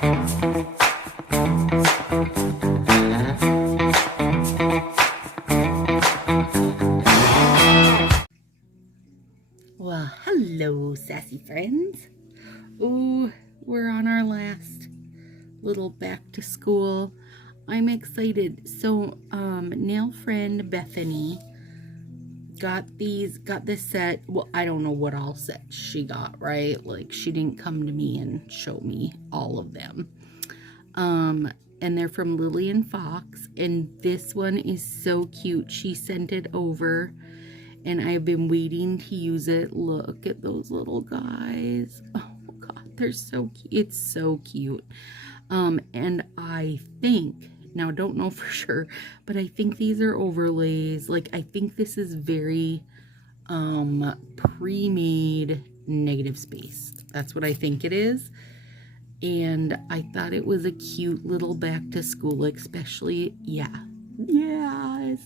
Well, hello, sassy friends. Oh, we're on our last little back to school. I'm excited. So, nail friend Bethany got this set. Well, I don't know what all sets she got, right? Like, she didn't come to me and show me all of them. And they're from Lily and Fox, and this one is so cute. She sent it over, and I've been waiting to use it. Look at those little guys. Oh God, they're so cute. It's so cute. And I think, now don't know for sure, but I think these are overlays. Like, I think this is very pre-made negative space. That's what I think it is. And I thought it was a cute little back to school, especially, it's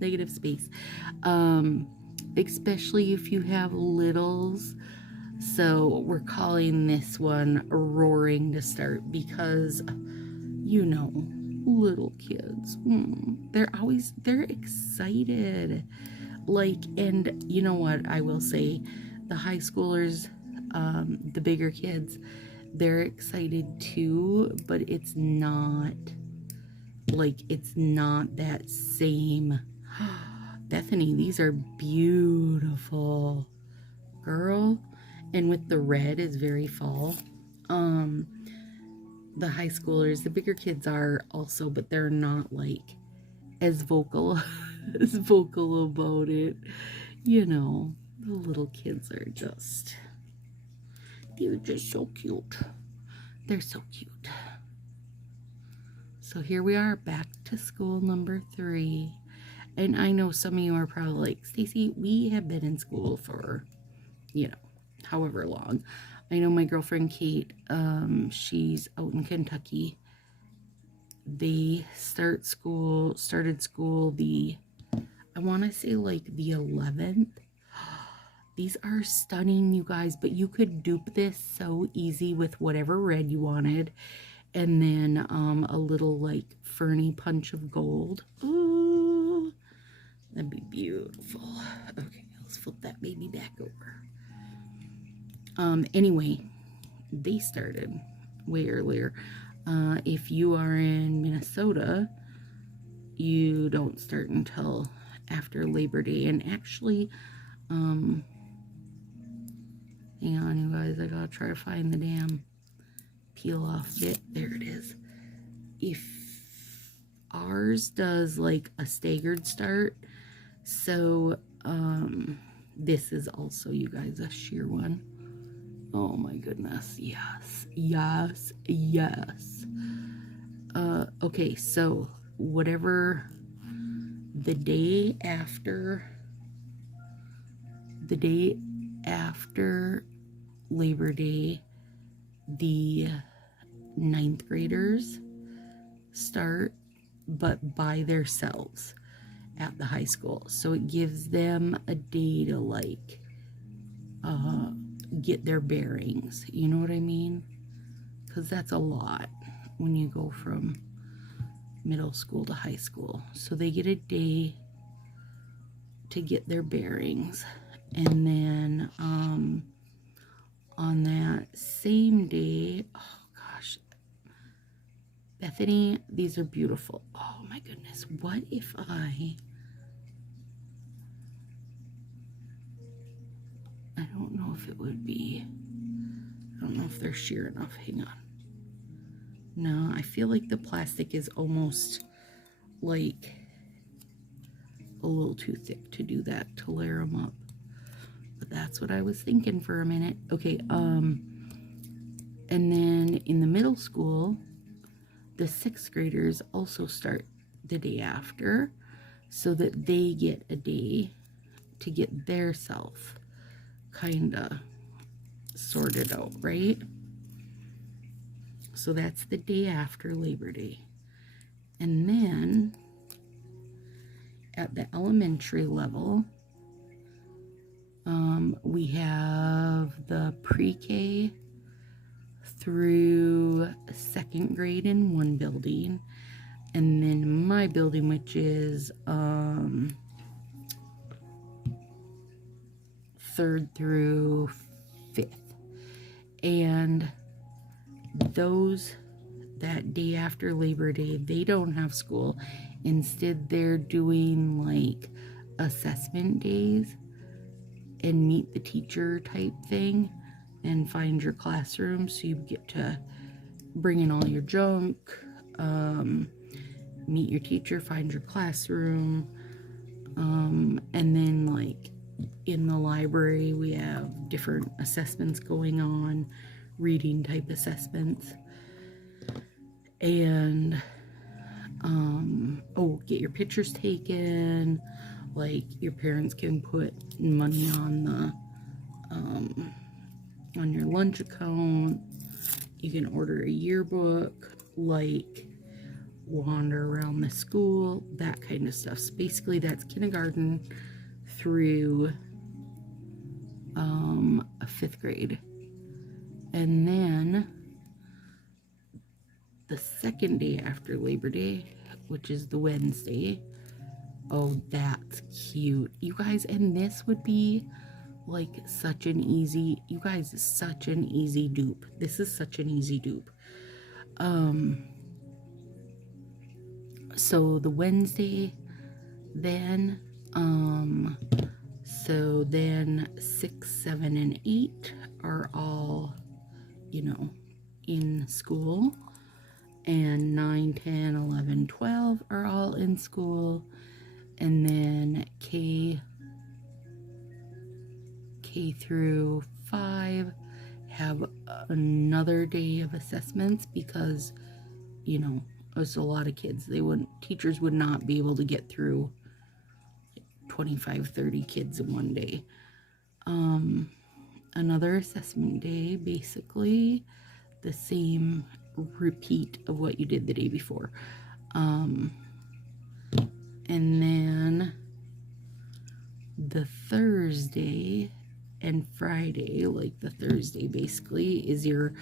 negative space. Especially if you have littles. So we're calling this one Roaring to start because, you know, little kids, they're excited. Like, and you know what, I will say, the high schoolers, the bigger kids, they're excited too, but it's not that same. Bethany, these are beautiful, girl. And with the red is very fall. The high schoolers, the bigger kids are also, but they're not like as vocal about it. You know, the little kids are just, they're just so cute. They're so cute. So here we are, back to school number 3. And I know some of you are probably like, Stacy, we have been in school for, you know, however long. I know my girlfriend Kate, she's out in Kentucky. They started school I want to say like the 11th. These are stunning, you guys, but you could dupe this so easy with whatever red you wanted. And then a little like ferny punch of gold. Ooh, that'd be beautiful. Okay, let's flip that baby back over. Anyway, they started way earlier. If you are in Minnesota, you don't start until after Labor Day. And actually, hang on, you guys, I gotta try to find the damn peel off bit. There it is. If ours does like a staggered start, so this is also, you guys, a sheer one. Oh my goodness, yes. Okay, so whatever the day after Labor Day, the 9th graders start, but by themselves at the high school. So it gives them a day to like get their bearings, you know what I mean? Because that's a lot when you go from middle school to high school. So they get a day to get their bearings, and then on that same day, oh gosh, Bethany, these are beautiful. Oh my goodness, what if I don't know if it would be, I don't know if they're sheer enough. Hang on. No, I feel like the plastic is almost like a little too thick to do that, to layer them up. But that's what I was thinking for a minute. Okay, and then in the middle school, the 6th graders also start the day after, so that they get a day to get their self kind of sorted out, right? So that's the day after Labor Day. And then at the elementary level, we have the pre-K through 2nd second grade in one building, and then my building, which is third through fifth. And those, that day after Labor Day, they don't have school. Instead, they're doing like assessment days and meet the teacher type thing and find your classroom. So you get to bring in all your junk, meet your teacher, find your classroom, and then like in the library we have different assessments going on, reading type assessments, and get your pictures taken. Like your parents can put money on the on your lunch account. You can order a yearbook, like wander around the school, that kind of stuff. So basically that's kindergarten through fifth grade. And then the second day after Labor Day, which is the Wednesday, oh, that's cute, you guys. And this would be like such an easy, you guys, such an easy dupe. This is such an easy dupe. So the Wednesday, then so then 6, 7, and 8 are all, you know, in school, and 9, 10, 11, 12 are all in school, and then K through 5 have another day of assessments because, you know, it's a lot of kids. Teachers would not be able to get through 25, 30 kids in one day. Another assessment day, basically the same repeat of what you did the day before. And then the Thursday and Friday, like the Thursday basically is your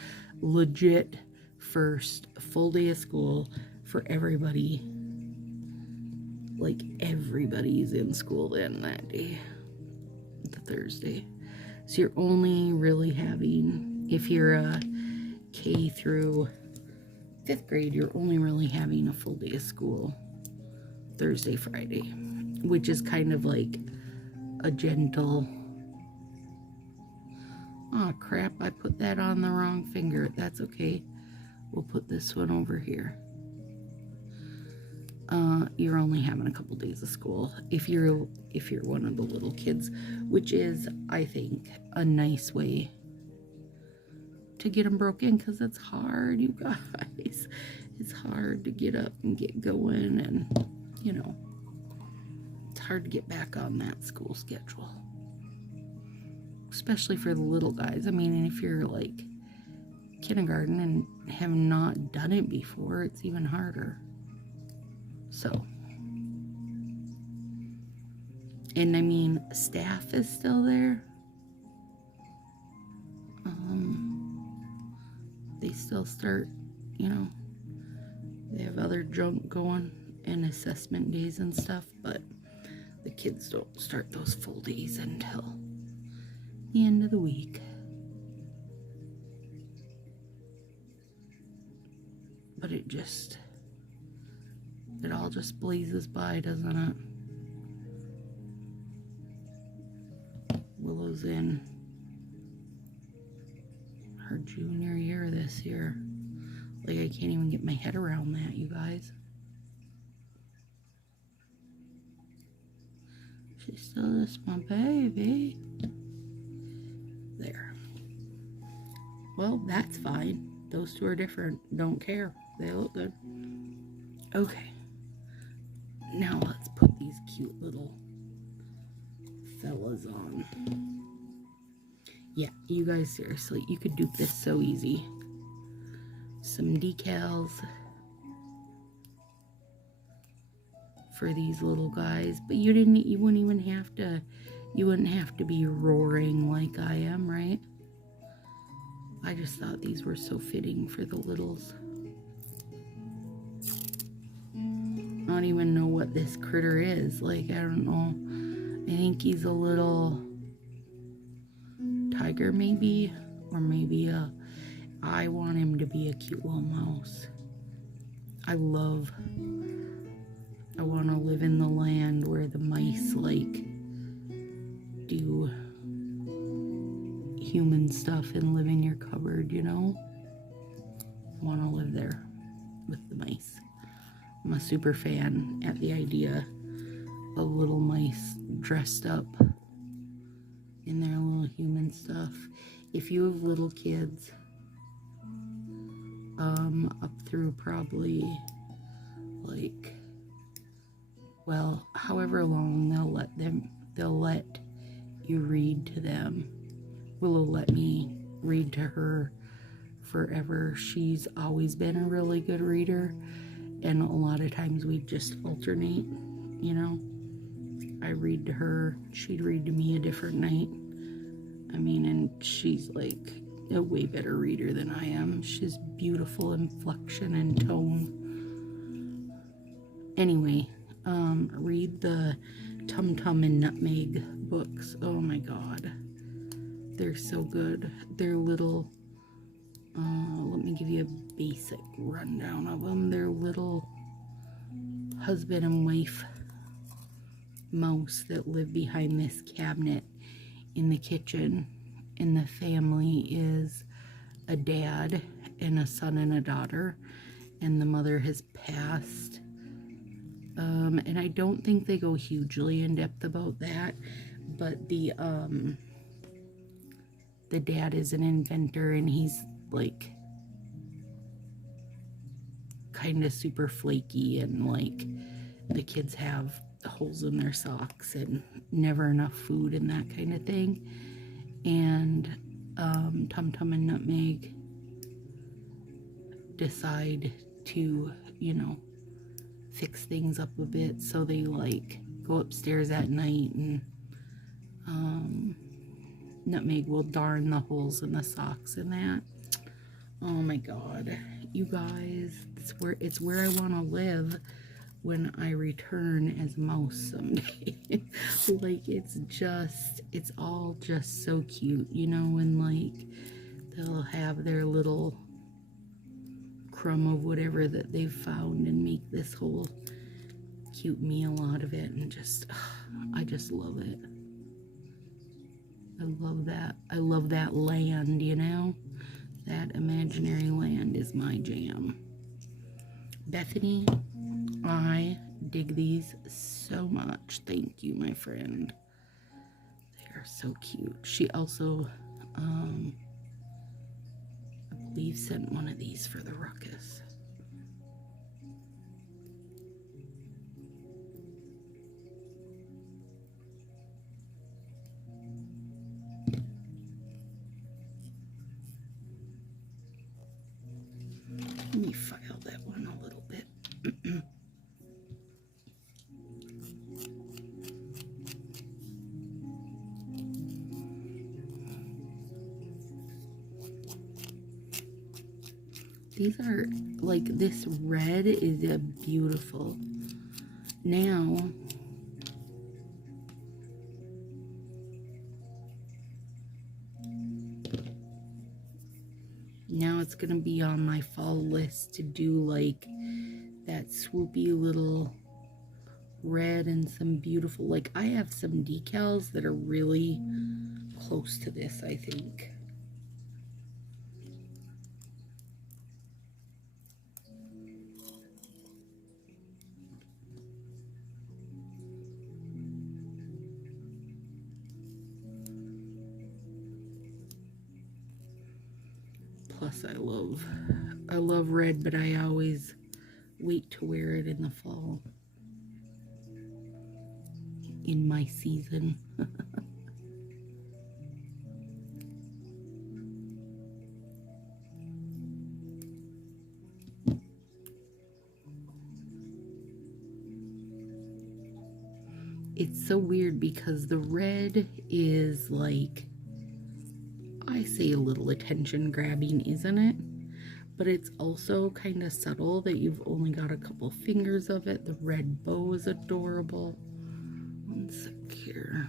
legit first full day of school for everybody. Like everybody's in school then that day, the Thursday. So you're only really having, if you're a K through 5th grade, you're only really having a full day of school Thursday, Friday, which is kind of like a gentle, oh crap, I put that on the wrong finger. That's okay. We'll put this one over here. You're only having a couple days of school if you're one of the little kids, which is, I think, a nice way to get them broke in, because it's hard, you guys. It's hard to get up and get going, and you know, it's hard to get back on that school schedule, especially for the little guys. I mean, and if you're like kindergarten and have not done it before, it's even harder. So, and I mean, staff is still there. They still start, you know, they have other junk going and assessment days and stuff, but the kids don't start those full days until the end of the week. But it all just blazes by, doesn't it? Willow's in her junior year this year. Like, I can't even get my head around that, you guys. She's still just my baby. There. Well, that's fine. Those two are different. Don't care. They look good. Okay. Now let's put these cute little fellas on. Yeah, you guys, seriously, you could dupe this so easy. Some decals for these little guys, but you wouldn't have to be roaring like I am, right? I just thought these were so fitting for the littles. don't even know what this critter is. Like, I don't know. I think he's a little tiger maybe, or maybe I want him to be a cute little mouse. I want to live in the land where the mice like do human stuff and live in your cupboard, you know? I want to live there with the mice. I'm a super fan at the idea of little mice dressed up in their little human stuff. If you have little kids, up through probably like, well, however long they'll let you read to them. Willow let me read to her forever. She's always been a really good reader, and a lot of times we just alternate, you know. I read to her, she'd read to me a different night. I mean, and she's like a way better reader than I am. She's beautiful inflection and tone. Anyway, read the Tum Tum and Nutmeg books. Oh my god, they're so good. They're little, let me give you a basic rundown of them. They're little husband and wife mouse that live behind this cabinet in the kitchen, and the family is a dad and a son and a daughter, and the mother has passed. And I don't think they go hugely in depth about that, but the dad is an inventor, and he's like kind of super flaky, and like the kids have holes in their socks and never enough food and that kind of thing. And Tum Tum and Nutmeg decide to, you know, fix things up a bit. So they like go upstairs at night, and Nutmeg will darn the holes in the socks and that. Oh my god, you guys, it's where I want to live when I return as mouse someday. Like, it's all just so cute, you know, and like they'll have their little crumb of whatever that they've found and make this whole cute meal out of it, and just, I just love it. I love that. I love that land, you know? That imaginary land is my jam. Bethany, I dig these so much. Thank you, my friend. They are so cute. She also, I believe, sent one of these for the ruckus. Let me file that one a little bit. These are, like, this red is a beautiful. Now it's gonna be on my fall list to do like that swoopy little red and some beautiful, like, I have some decals that are really close to this, I think. Plus, I love red, but I always wait to wear it in the fall. In my season. It's so weird because the red is like, I say a little attention grabbing, isn't it? but it's also kind of subtle that you've only got a couple fingers of it. The red bow is adorable. One sec here.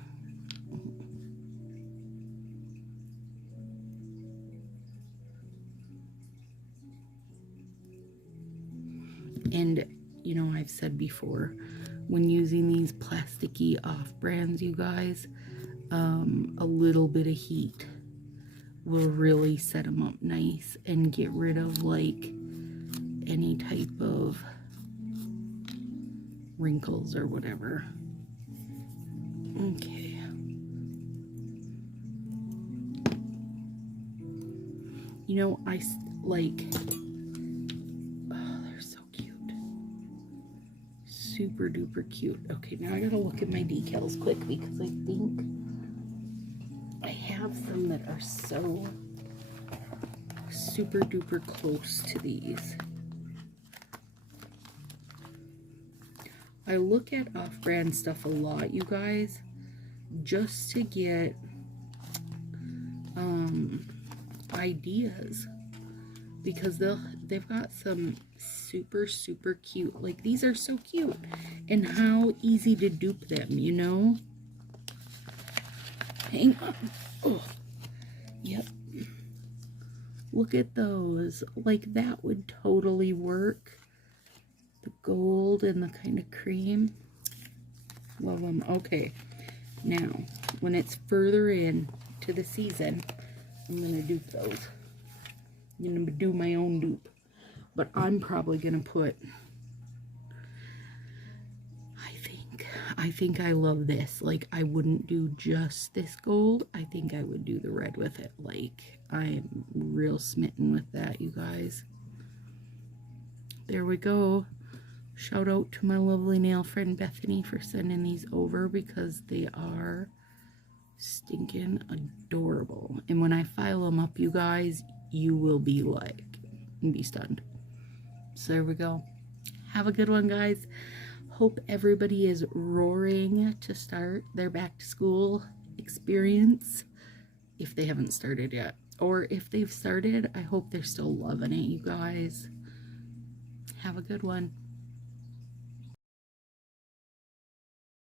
And you know, I've said before, when using these plasticky off brands, you guys, a little bit of heat will really set them up nice and get rid of like any type of wrinkles or whatever. Okay. You know, I like, oh, they're so cute. Super duper cute. Okay, now I gotta look at my decals quick because I think I have some that are so super duper close to these. I look at off-brand stuff a lot, you guys, just to get ideas, because they've got some super cute, like these are so cute, and how easy to dupe them, you know. Hang on. Oh, yep. Look at those. Like that would totally work. The gold and the kind of cream. Love them. Okay. Now, when it's further in to the season, I'm going to dupe those. I'm going to do my own dupe. But I'm probably going to put... I think I love this. Like, I wouldn't do just this gold. I think I would do the red with it. Like, I'm real smitten with that, you guys. There we go. Shout out to my lovely nail friend Bethany for sending these over, because they are stinking adorable. And when I file them up, you guys, you will be like, be stunned. So there we go. Have a good one, guys. Hope everybody is roaring to start their back to school experience, if they haven't started yet. Or if they've started, I hope they're still loving it, you guys. Have a good one.